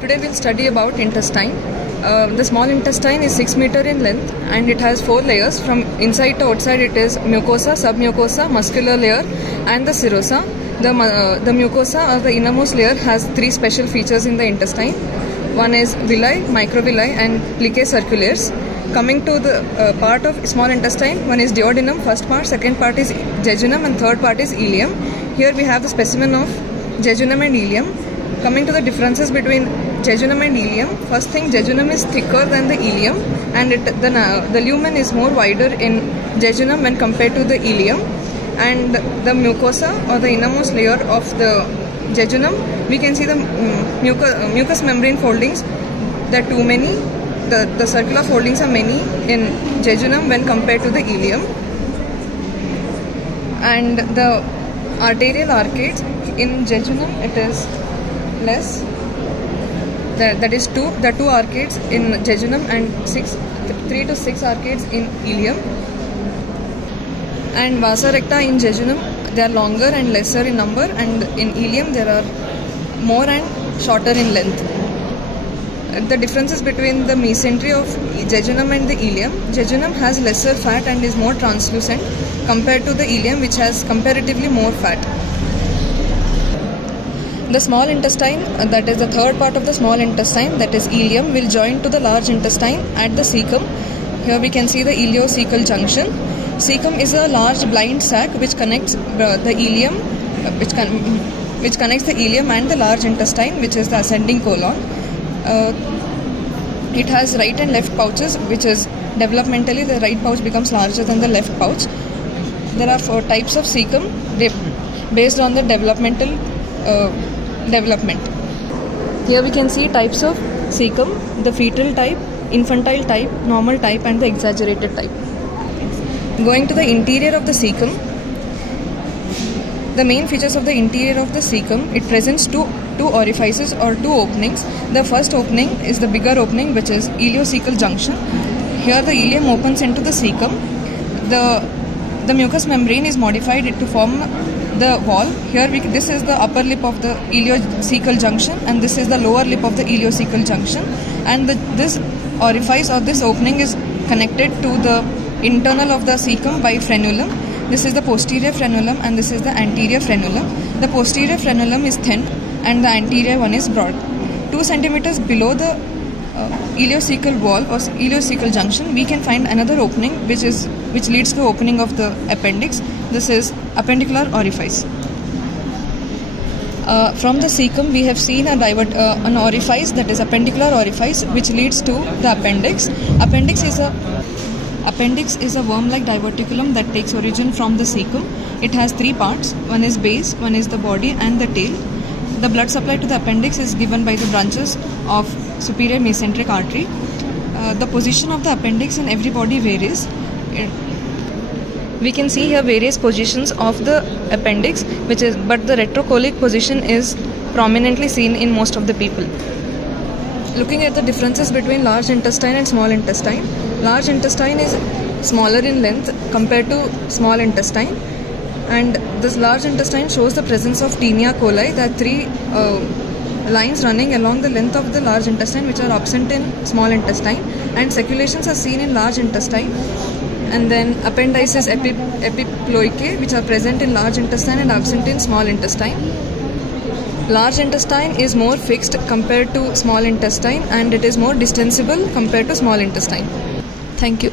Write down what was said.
Today we'll study about intestine. The small intestine is 6 meters in length and it has 4 layers. From inside to outside it is mucosa, submucosa, muscular layer and the serosa. The mucosa or the innermost layer has 3 special features in the intestine. One is villi, microvilli and plicae circulars. Coming to the part of small intestine, one is duodenum, first part, second part is jejunum and third part is ileum. Here we have the specimen of jejunum and ileum. Coming to the differences between jejunum and ileum, first thing, jejunum is thicker than the ileum and the lumen is more wider in jejunum when compared to the ileum, and the mucosa or the innermost layer of the jejunum, we can see the mucous membrane foldings. There are too many. The circular foldings are many in jejunum when compared to the ileum, and the arterial arcades in jejunum it is less. That is 2. There are 2 arcades in jejunum and 3 to 6 arcades in ileum. And vasa recta in jejunum, they are longer and lesser in number, and in ileum there are more and shorter in length. The differences between the mesentery of jejunum and the ileum: jejunum has lesser fat and is more translucent compared to the ileum, which has comparatively more fat. The small intestine, that is the third part of the small intestine, that is ileum, will join to the large intestine at the cecum. Here we can see the ileocecal junction. Cecum is a large blind sac which connects the ileum, which connects the ileum and the large intestine, which is the ascending colon. It has right and left pouches, which is developmentally the right pouch becomes larger than the left pouch. There are 4 types of cecum based on the developmental development. Here we can see types of cecum: the fetal type, infantile type, normal type and the exaggerated type. Going to the interior of the cecum, the main features of the interior of the cecum, it presents two orifices or 2 openings. The first opening is the bigger opening, which is ileocecal junction. Here the ileum opens into the cecum. The mucous membrane is modified to form the wall. Here this is the upper lip of the ileocecal junction and this is the lower lip of the ileocecal junction, and this orifice or this opening is connected to the internal of the cecum by frenulum. This is the posterior frenulum and this is the anterior frenulum. The posterior frenulum is thin and the anterior one is broad. 2 centimeters below the ileocecal wall or ileocecal junction, we can find another opening which leads to opening of the appendix. This is appendicular orifice. From the cecum we have seen an orifice, that is appendicular orifice, which leads to the appendix. Appendix is a worm-like diverticulum that takes origin from the cecum. It has 3 parts. One is base, one is the body and the tail. The blood supply to the appendix is given by the branches of superior mesenteric artery. The position of the appendix in every body varies. We can see here various positions of the appendix, but the retrocolic position is prominently seen in most of the people. Looking at the differences between large intestine and small intestine, large intestine is smaller in length compared to small intestine, and this large intestine shows the presence of Taenia coli. There are 3 lines running along the length of the large intestine which are absent in small intestine, and circulations are seen in large intestine. And then appendices epiploicae, which are present in large intestine and absent in small intestine. Large intestine is more fixed compared to small intestine and it is more distensible compared to small intestine. Thank you.